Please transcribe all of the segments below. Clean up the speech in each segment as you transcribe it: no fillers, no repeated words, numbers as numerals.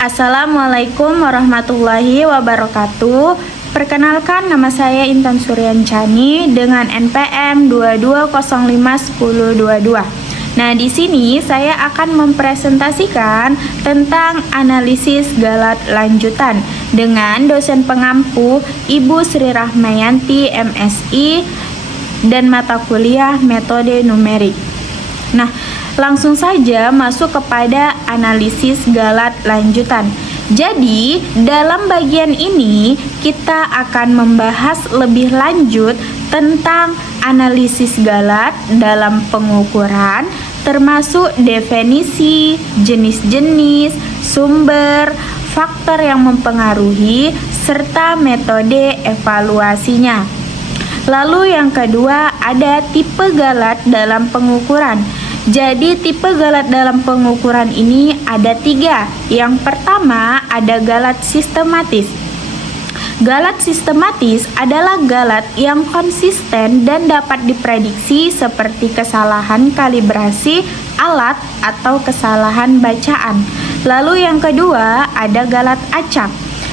Assalamualaikum warahmatullahi wabarakatuh. Perkenalkan, nama saya Intan Suryanchani dengan NPM 22051022. Nah, di sini saya akan mempresentasikan tentang analisis galat lanjutan dengan dosen pengampu Ibu Sri Rahmayanti MSI dan mata kuliah metode numerik. Nah, langsung saja masuk kepada analisis galat lanjutan. Jadi, dalam bagian ini kita akan membahas lebih lanjut tentang analisis galat dalam pengukuran, termasuk definisi, jenis-jenis, sumber, faktor yang mempengaruhi, serta metode evaluasinya. Lalu yang kedua, ada tipe galat dalam pengukuran. Jadi tipe galat dalam pengukuran ini ada 3. Yang pertama ada galat sistematis. Galat sistematis adalah galat yang konsisten dan dapat diprediksi seperti kesalahan kalibrasi alat atau kesalahan bacaan. Lalu yang kedua ada galat acak.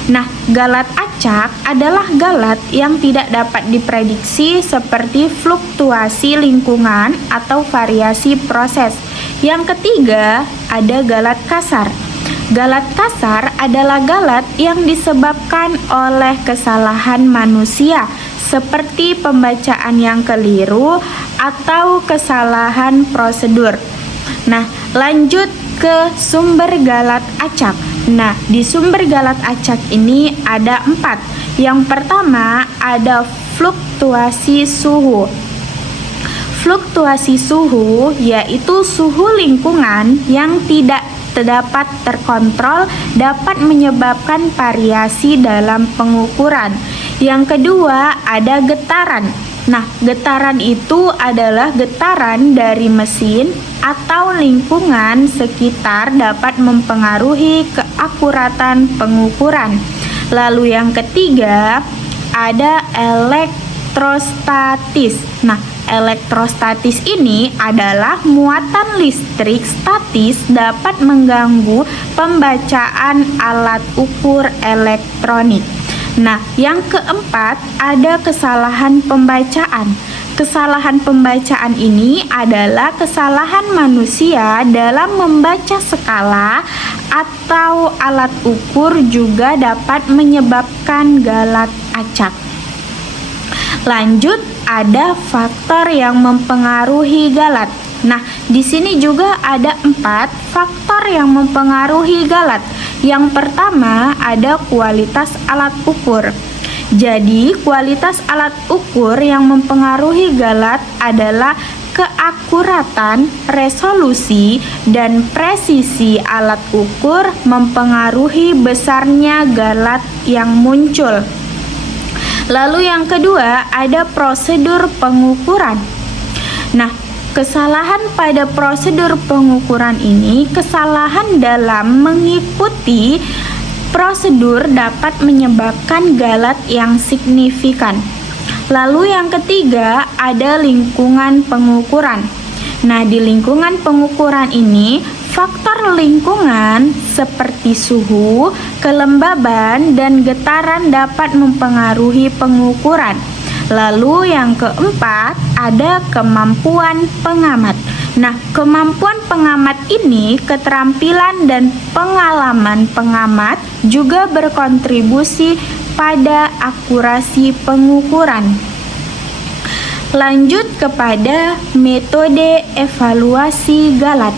Nah, galat acak adalah galat yang tidak dapat diprediksi seperti fluktuasi lingkungan atau variasi proses. Yang ketiga, ada galat kasar. Galat kasar adalah galat yang disebabkan oleh kesalahan manusia seperti pembacaan yang keliru atau kesalahan prosedur. Nah, lanjut ke sumber galat acak. Nah, di sumber galat acak ini ada 4. Yang pertama ada fluktuasi suhu. Fluktuasi suhu yaitu suhu lingkungan yang tidak dapat terkontrol dapat menyebabkan variasi dalam pengukuran. Yang kedua ada getaran. Nah, getaran itu adalah getaran dari mesin atau lingkungan sekitar dapat mempengaruhi keakuratan pengukuran. Lalu yang ketiga ada elektrostatis. Nah, elektrostatis ini adalah muatan listrik statis dapat mengganggu pembacaan alat ukur elektronik. Nah, yang keempat ada kesalahan pembacaan. Kesalahan pembacaan ini adalah kesalahan manusia dalam membaca skala atau alat ukur juga dapat menyebabkan galat acak. Lanjut, ada faktor yang mempengaruhi galat. Nah, di sini juga ada 4 faktor yang mempengaruhi galat. Yang pertama ada kualitas alat ukur. Jadi, kualitas alat ukur yang mempengaruhi galat adalah keakuratan, resolusi, dan presisi alat ukur mempengaruhi besarnya galat yang muncul. Lalu yang kedua ada prosedur pengukuran. Nah, kesalahan pada prosedur pengukuran ini, kesalahan dalam mengikuti prosedur dapat menyebabkan galat yang signifikan. Lalu yang ketiga ada lingkungan pengukuran. Nah, di lingkungan pengukuran ini, faktor lingkungan seperti suhu, kelembaban, dan getaran dapat mempengaruhi pengukuran. Lalu yang keempat ada kemampuan pengamat. Nah, kemampuan pengamat ini, keterampilan dan pengalaman pengamat juga berkontribusi pada akurasi pengukuran. Lanjut kepada metode evaluasi galat.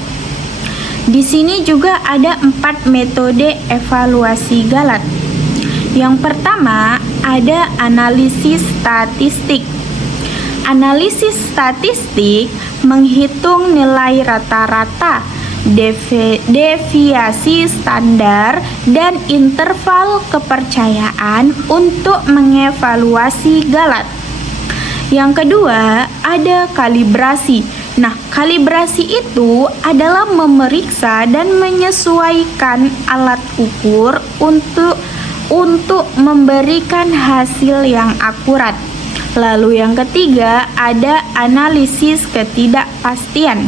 Di sini juga ada 4 metode evaluasi galat. Yang pertama ada analisis statistik. Analisis statistik menghitung nilai rata-rata, deviasi standar, dan interval kepercayaan untuk mengevaluasi galat. Yang kedua ada kalibrasi. Nah, kalibrasi itu adalah memeriksa dan menyesuaikan alat ukur untuk memberikan hasil yang akurat. Lalu yang ketiga ada analisis ketidakpastian.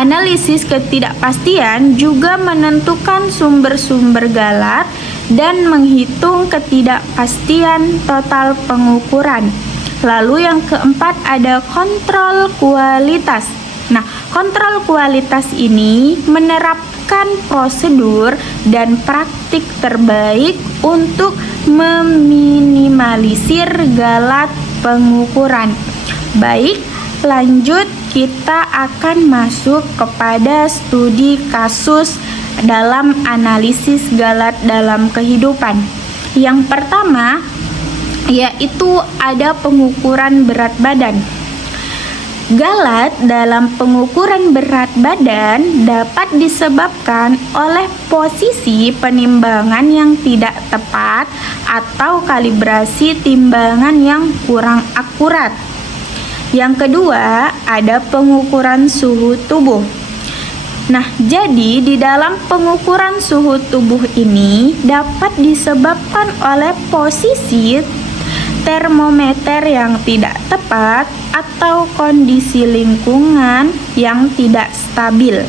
Analisis ketidakpastian juga menentukan sumber-sumber galat dan menghitung ketidakpastian total pengukuran. Lalu yang keempat ada kontrol kualitas. Nah, kontrol kualitas ini menerapkan prosedur dan praktik terbaik untuk meminimalisir galat pengukuran. Baik, lanjut kita akan masuk kepada studi kasus dalam analisis galat dalam kehidupan. Yang pertama yaitu ada pengukuran berat badan. Galat dalam pengukuran berat badan dapat disebabkan oleh posisi penimbangan yang tidak tepat atau kalibrasi timbangan yang kurang akurat. Yang kedua, ada pengukuran suhu tubuh. Nah, jadi di dalam pengukuran suhu tubuh ini dapat disebabkan oleh posisi termometer yang tidak tepat atau kondisi lingkungan yang tidak stabil.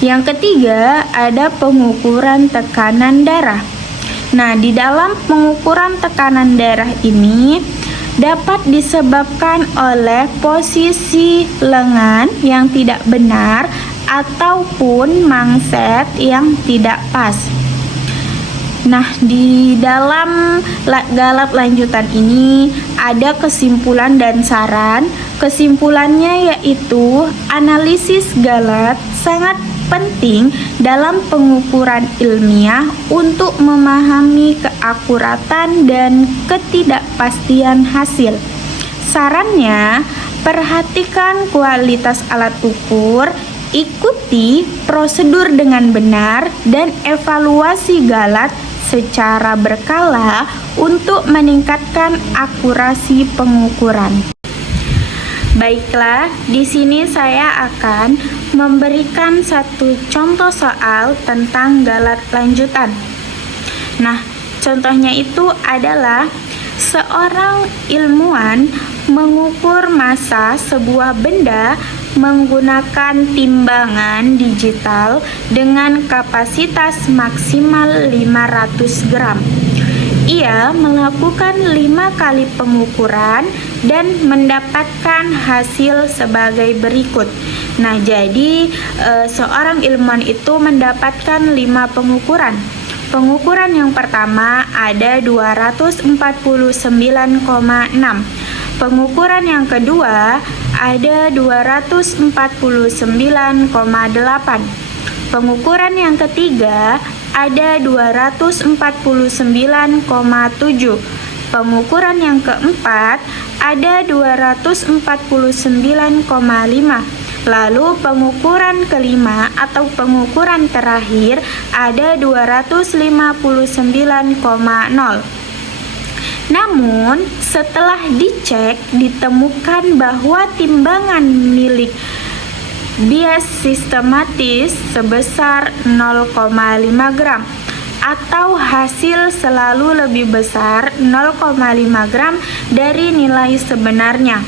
Yang ketiga, ada pengukuran tekanan darah. Nah, di dalam pengukuran tekanan darah ini dapat disebabkan oleh posisi lengan yang tidak benar ataupun mangset yang tidak pas. Nah, di dalam galat lanjutan ini ada kesimpulan dan saran. Kesimpulannya yaitu analisis galat sangat penting dalam pengukuran ilmiah untuk memahami keakuratan dan ketidakpastian hasil. Sarannya, perhatikan kualitas alat ukur, ikuti prosedur dengan benar, dan evaluasi galat secara berkala untuk meningkatkan akurasi pengukuran. Baiklah, di sini saya akan memberikan satu contoh soal tentang galat lanjutan. Nah, contohnya itu adalah seorang ilmuwan mengukur massa sebuah benda menggunakan timbangan digital dengan kapasitas maksimal 500 gram. Ia melakukan 5 kali pengukuran dan mendapatkan hasil sebagai berikut. Nah, jadi seorang ilmuwan itu mendapatkan 5 pengukuran. Pengukuran yang pertama ada 249,6. Pengukuran yang kedua ada 249,8. Pengukuran yang ketiga ada 249,7. Pengukuran yang keempat ada 249,5. Lalu pengukuran kelima atau pengukuran terakhir ada 259,0. Namun, setelah dicek, ditemukan bahwa timbangan milik bias sistematis sebesar 0,5 gram atau hasil selalu lebih besar 0,5 gram dari nilai sebenarnya.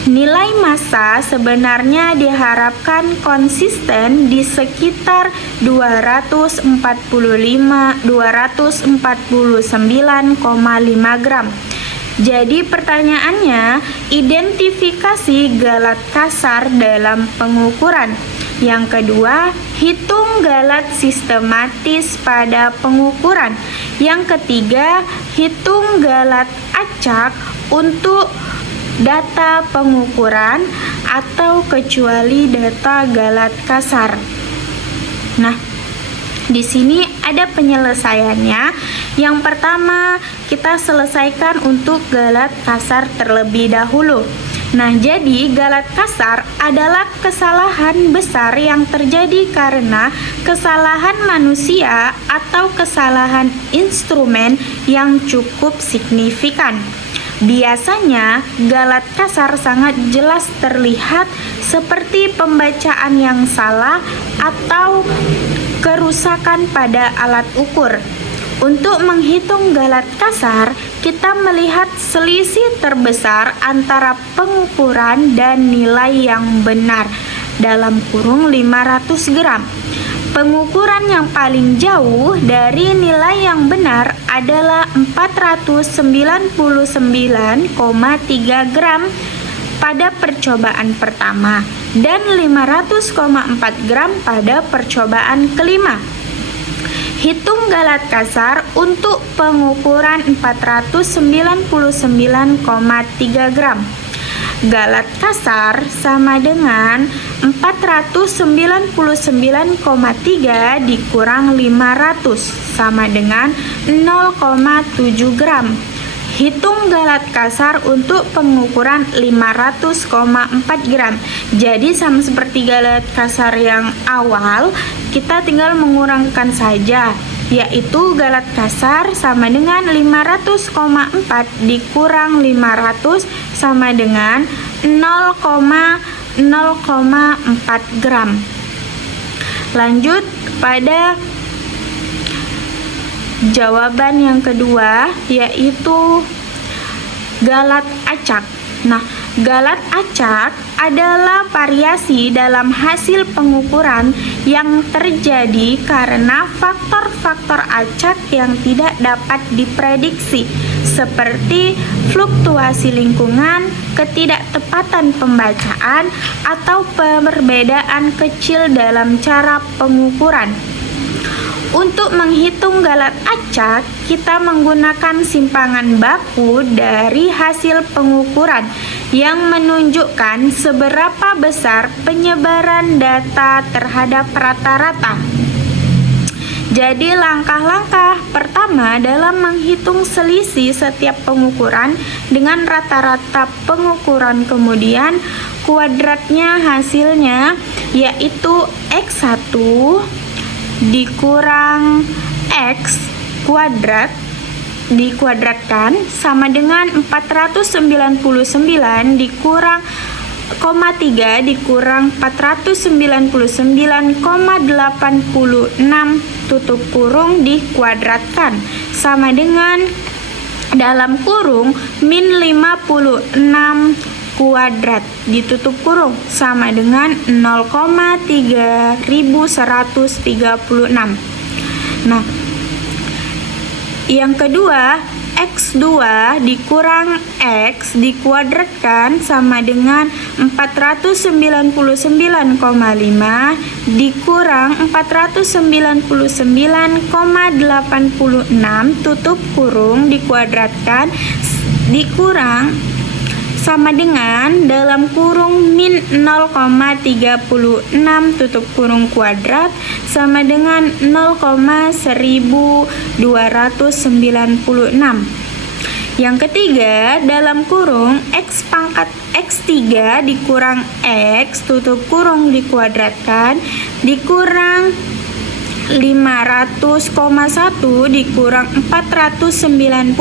Nilai massa sebenarnya diharapkan konsisten di sekitar 249,5 gram. Jadi pertanyaannya, identifikasi galat kasar dalam pengukuran. Yang kedua, hitung galat sistematis pada pengukuran. Yang ketiga, hitung galat acak untuk data pengukuran atau kecuali data galat kasar. Nah, di sini ada penyelesaiannya. Yang pertama, kita selesaikan untuk galat kasar terlebih dahulu. Nah, jadi galat kasar adalah kesalahan besar yang terjadi karena kesalahan manusia atau kesalahan instrumen yang cukup signifikan. Biasanya, galat kasar sangat jelas terlihat seperti pembacaan yang salah atau kerusakan pada alat ukur. Untuk menghitung galat kasar, kita melihat selisih terbesar antara pengukuran dan nilai yang benar. dalam kurung 500 gram. Pengukuran yang paling jauh dari nilai yang benar adalah 499,3 gram pada percobaan pertama dan 500,4 gram pada percobaan kelima. Hitung galat kasar untuk pengukuran 499,3 gram. Galat kasar sama dengan 499,3 dikurang 500 sama dengan 0,7 gram. Hitung galat kasar untuk pengukuran 500,4 gram. Jadi sama seperti galat kasar yang awal, kita tinggal mengurangkan saja, yaitu galat kasar sama dengan 500,4 dikurang 500 sama dengan 0,4 gram. Lanjut pada jawaban yang kedua, yaitu galat acak. Nah, galat acak adalah variasi dalam hasil pengukuran yang terjadi karena faktor-faktor acak yang tidak dapat diprediksi, seperti fluktuasi lingkungan, ketidaktepatan pembacaan, atau perbedaan kecil dalam cara pengukuran. Untuk menghitung galat acak, kita menggunakan simpangan baku dari hasil pengukuran yang menunjukkan seberapa besar penyebaran data terhadap rata-rata. Jadi langkah-langkah pertama dalam menghitung selisih setiap pengukuran dengan rata-rata pengukuran, kemudian kuadratnya hasilnya, yaitu X1 dikurang X kuadrat dikuadratkan sama dengan 499 dikurang 0,3 dikurang 499,86 tutup kurung dikuadratkan sama dengan dalam kurung min 56 kuadrat ditutup kurung sama dengan 0,3136. Nah, yang kedua, X2 dikurang X dikuadratkan sama dengan 499,5 dikurang 499,86 tutup kurung dikuadratkan dikurang sama dengan dalam kurung min 0,36 tutup kurung kuadrat sama dengan 0,1296. Yang ketiga, dalam kurung X pangkat X3 dikurang X tutup kurung dikuadratkan dikurang 500,1 dikurang 499,86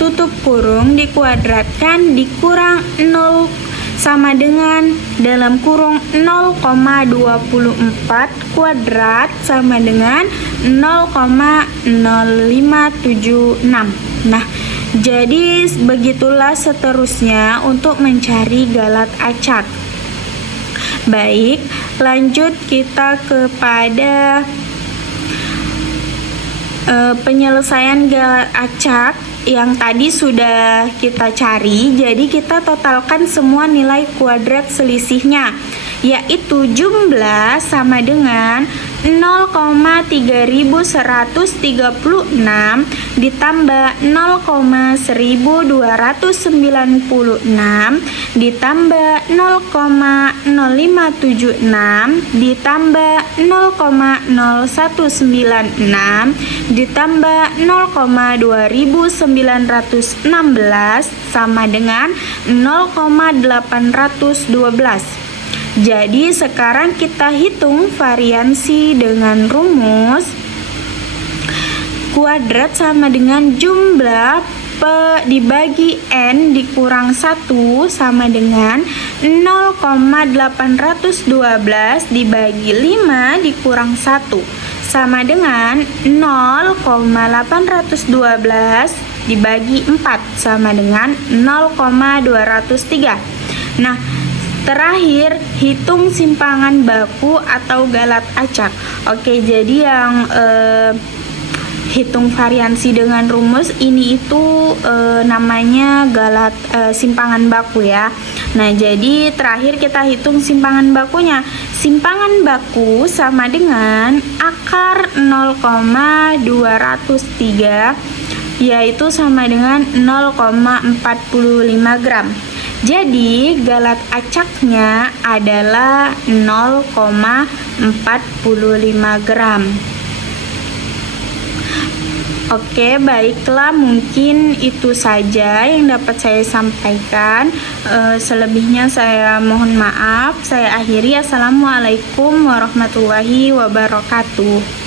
tutup kurung dikuadratkan dikurang 0 sama dengan dalam kurung 0,24 kuadrat sama dengan 0,0576. Nah, jadi begitulah seterusnya untuk mencari galat acak. Baik, lanjut kita kepada penyelesaian galat acak yang tadi sudah kita cari. Jadi kita totalkan semua nilai kuadrat selisihnya, yaitu jumlah sama dengan 0,3136 ditambah 0,1296 ditambah 0,0576 ditambah 0,0196 ditambah 0,2916 sama dengan 0,812. Jadi sekarang kita hitung variansi dengan rumus kuadrat sama dengan jumlah dibagi N dikurang 1 sama dengan 0,812 dibagi 5 dikurang 1 sama dengan 0,812 dibagi 4 sama dengan 0,203. Nah, Terakhir, hitung simpangan baku atau galat acak. Oke, jadi yang hitung variansi dengan rumus ini itu namanya galat simpangan baku ya. Nah, jadi terakhir kita hitung simpangan bakunya. Simpangan baku sama dengan akar 0,203, yaitu sama dengan 0,45 gram. Jadi galat acaknya adalah 0,45 gram. Oke, baiklah, mungkin itu saja yang dapat saya sampaikan. Selebihnya saya mohon maaf. Saya akhiri. Assalamualaikum warahmatullahi wabarakatuh.